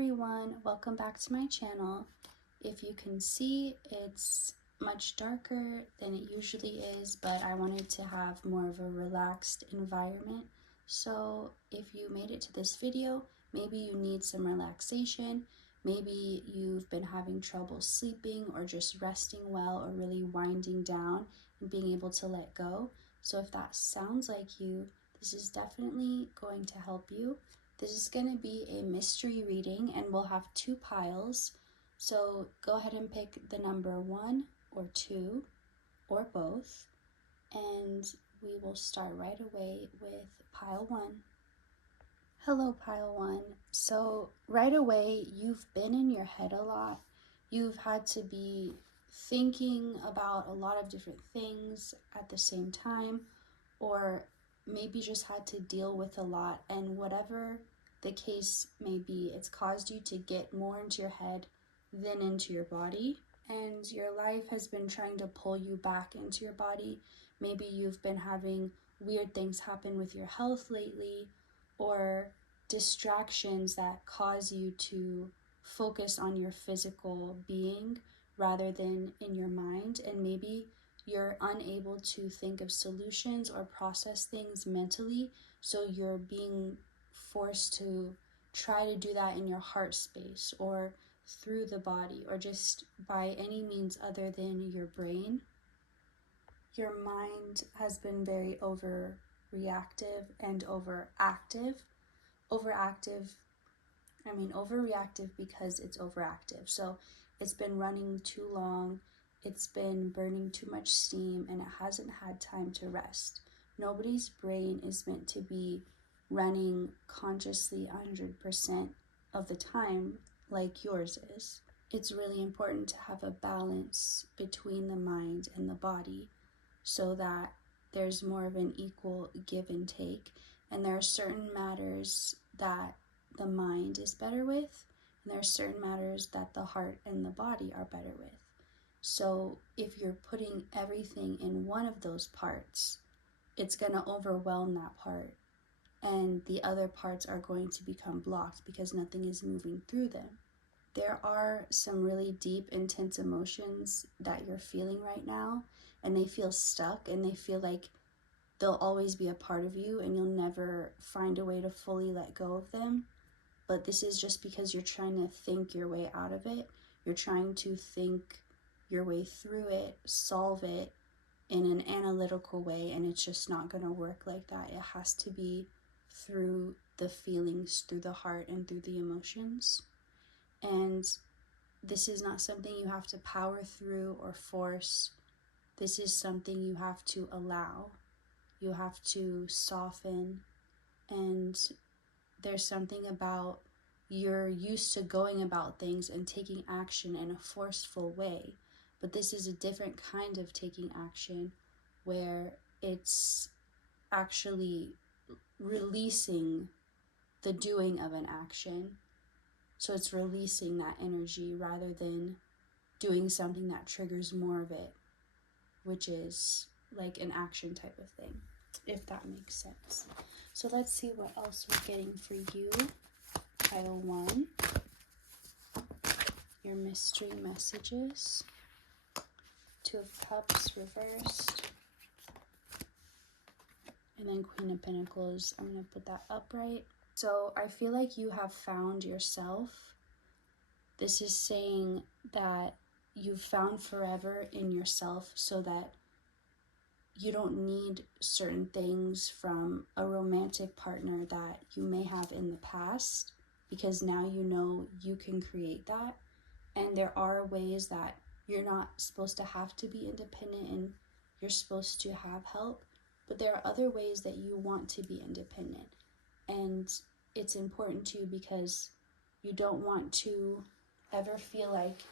everyone, welcome back to my channel. If you can see, it's much darker than it usually is, but I wanted to have more of a relaxed environment. So if you made it to this video, maybe you need some relaxation, maybe you've been having trouble sleeping or just resting well or really winding down and being able to let go. So if that sounds like you, this is definitely going to help you. This is going to be a mystery reading and we'll have two piles. So go ahead and pick the number 1 or 2 or both. And we will start right away with pile 1. Hello, pile 1. So right away, you've been in your head a lot. You've had to be thinking about a lot of different things at the same time, or maybe just had to deal with a lot, and whatever the case may be, it's caused you to get more into your head than into your body, and your life has been trying to pull you back into your body. Maybe you've been having weird things happen with your health lately, or distractions that cause you to focus on your physical being rather than in your mind, and maybe you're unable to think of solutions or process things mentally, so you're being forced to try to do that in your heart space or through the body or just by any means other than your brain. Your mind has been very overreactive and overactive. Overreactive because it's overactive. So it's been running too long. It's been burning too much steam and it hasn't had time to rest. Nobody's brain is meant to be running consciously 100% of the time like yours is. It's really important to have a balance between the mind and the body so that there's more of an equal give and take. And there are certain matters that the mind is better with, and there are certain matters that the heart and the body are better with. So if you're putting everything in one of those parts, it's going to overwhelm that part, and the other parts are going to become blocked because nothing is moving through them. There are some really deep, intense emotions that you're feeling right now, and they feel stuck, and they feel like they'll always be a part of you, and you'll never find a way to fully let go of them. But this is just because you're trying to think your way out of it. You're trying to think your way through it, solve it in an analytical way, and it's just not going to work like that. It has to be through the feelings, through the heart, and through the emotions. And this is not something you have to power through or force. This is something you have to allow. You have to soften, and there's something about you're used to going about things and taking action in a forceful way, but this is a different kind of taking action where it's actually releasing the doing of an action. So it's releasing that energy rather than doing something that triggers more of it, which is like an action type of thing, if that makes sense. So let's see what else we're getting for you. Pile 1, your mystery messages. 2 of Cups reversed. And then Queen of Pentacles. I'm going to put that upright. So I feel like you have found yourself. This is saying that you've found forever in yourself, so that you don't need certain things from a romantic partner that you may have in the past, because now you know you can create that. And there are ways that you're not supposed to have to be independent and you're supposed to have help, but there are other ways that you want to be independent. And it's important to you because you don't want to ever feel like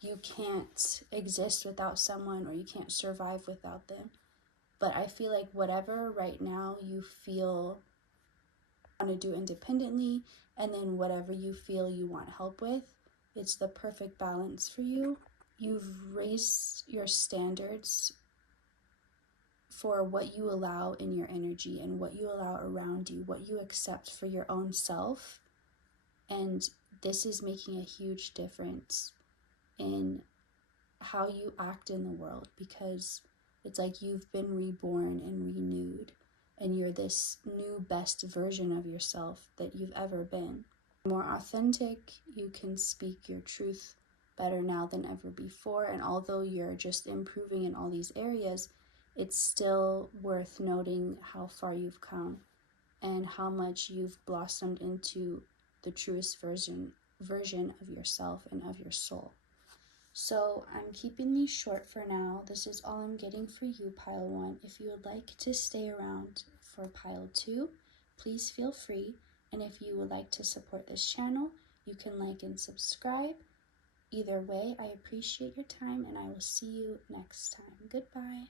you can't exist without someone or you can't survive without them. But I feel like whatever right now you feel you want to do independently, and then whatever you feel you want help with, it's the perfect balance for you. You've raised your standards for what you allow in your energy and what you allow around you, what you accept for your own self. And this is making a huge difference in how you act in the world, because it's like you've been reborn and renewed, and you're this new best version of yourself that you've ever been. More authentic, you can speak your truth better now than ever before, and although you're just improving in all these areas, it's still worth noting how far you've come and how much you've blossomed into the truest version of yourself and of your soul. So I'm keeping these short for now. This is all I'm getting for you, Pile 1. If you would like to stay around for Pile 2, please feel free. And if you would like to support this channel, you can like and subscribe. Either way, I appreciate your time, and I will see you next time. Goodbye.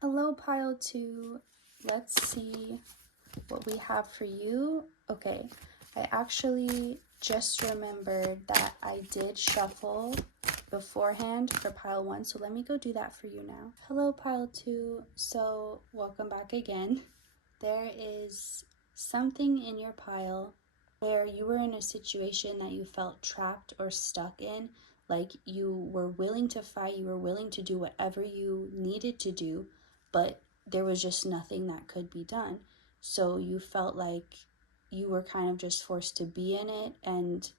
Hello, Pile 2. Let's see what we have for you. Okay, I actually just remembered that I did shuffle beforehand for Pile 1, so let me go do that for you now. Hello, Pile 2. So welcome back again. There is something in your pile where you were in a situation that you felt trapped or stuck in, like you were willing to fight, you were willing to do whatever you needed to do, but there was just nothing that could be done. So you felt like you were kind of just forced to be in it and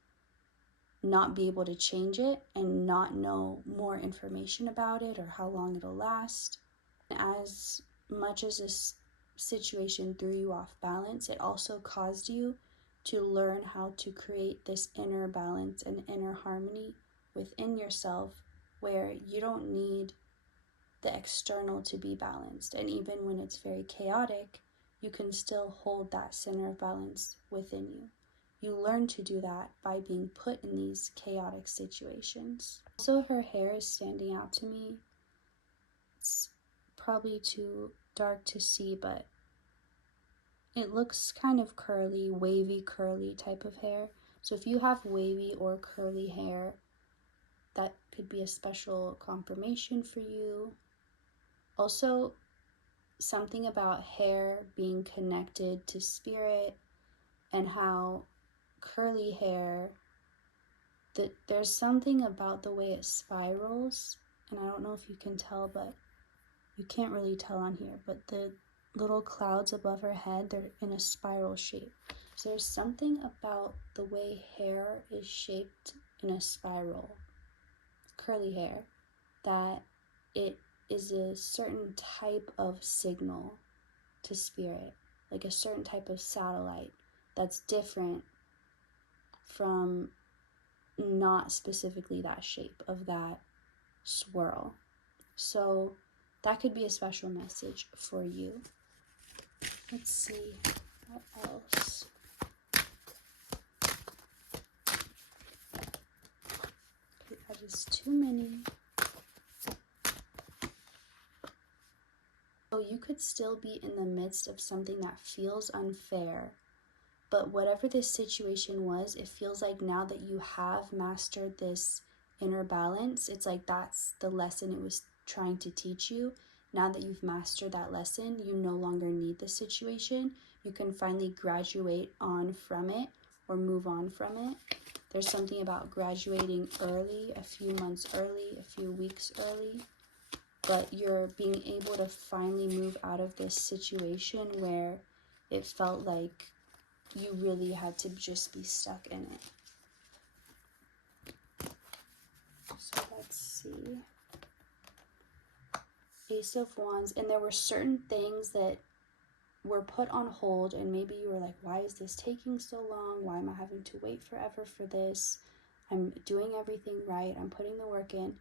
not be able to change it and not know more information about it or how long it'll last. As much as this situation threw you off balance, it also caused you to learn how to create this inner balance and inner harmony within yourself, where you don't need the external to be balanced. And even when it's very chaotic, you can still hold that center of balance within you. You learn to do that by being put in these chaotic situations. Also, her hair is standing out to me. It's probably too dark to see, but it looks kind of curly, wavy, curly type of hair. So if you have wavy or curly hair, that could be a special confirmation for you. Also, something about hair being connected to spirit, and how curly hair, that there's something about the way it spirals, and I don't know if you can tell, but you can't really tell on here, but the little clouds above her head, they're in a spiral shape. So there's something about the way hair is shaped in a spiral, curly hair, that it is a certain type of signal to spirit, like a certain type of satellite that's different from not specifically that shape of that swirl. So that could be a special message for you. Let's see what else. Okay, that is too many. So you could still be in the midst of something that feels unfair, but whatever this situation was, it feels like now that you have mastered this inner balance, it's like that's the lesson it was trying to teach you. Now that you've mastered that lesson, you no longer need the situation. You can finally graduate on from it or move on from it. There's something about graduating early, a few months early, a few weeks early, but you're being able to finally move out of this situation where it felt like you really had to just be stuck in it. So let's see. Ace of Wands, and there were certain things that were put on hold, and maybe you were like, why is this taking so long? Why am I having to wait forever for this? I'm doing everything right. I'm putting the work in.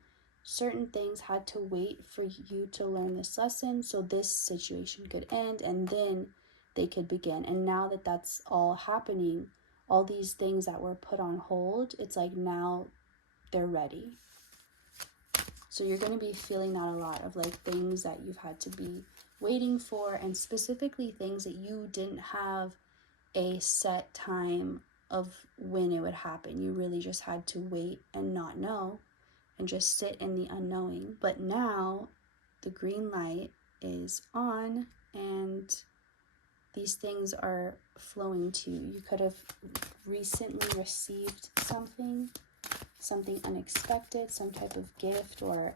Certain things had to wait for you to learn this lesson so this situation could end, and then they could begin. And now that that's all happening, all these things that were put on hold, it's like now they're ready. So you're going to be feeling that a lot, of like things that you've had to be waiting for, and specifically things that you didn't have a set time of when it would happen. You really just had to wait and not know and just sit in the unknowing. But now the green light is on, and these things are flowing to you. You could have recently received something unexpected, some type of gift, or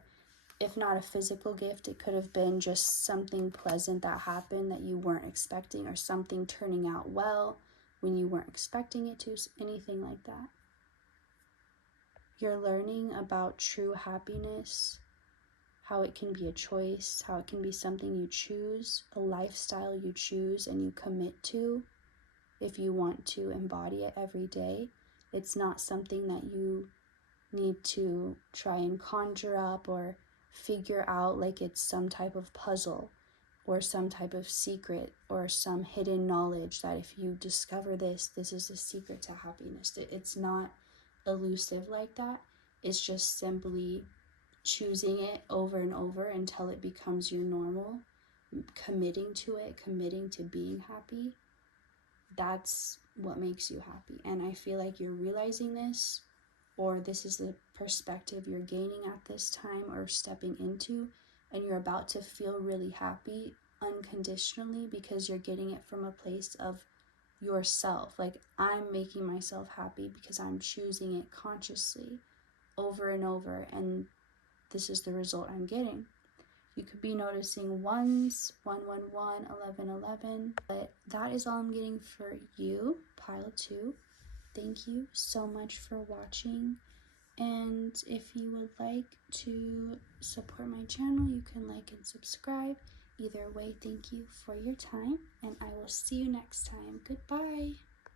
if not a physical gift, it could have been just something pleasant that happened that you weren't expecting, or something turning out well when you weren't expecting it to, anything like that. You're learning about true happiness, how it can be a choice, how it can be something you choose, a lifestyle you choose and you commit to if you want to embody it every day. It's not something that you need to try and conjure up or figure out like it's some type of puzzle or some type of secret or some hidden knowledge that if you discover this is the secret to happiness. It's not elusive like that. It's just simply choosing it over and over until it becomes your normal, committing to it, committing to being happy. That's what makes you happy. And I feel like you're realizing this, or this is the perspective you're gaining at this time or stepping into, and you're about to feel really happy unconditionally because you're getting it from a place of yourself. Like, I'm making myself happy because I'm choosing it consciously over and over, and this is the result I'm getting. You could be noticing ones, 111, 1111, but that is all I'm getting for you, pile 2. Thank you so much for watching, and if you would like to support my channel, you can like and subscribe. Either way, thank you for your time, and I will see you next time. Goodbye.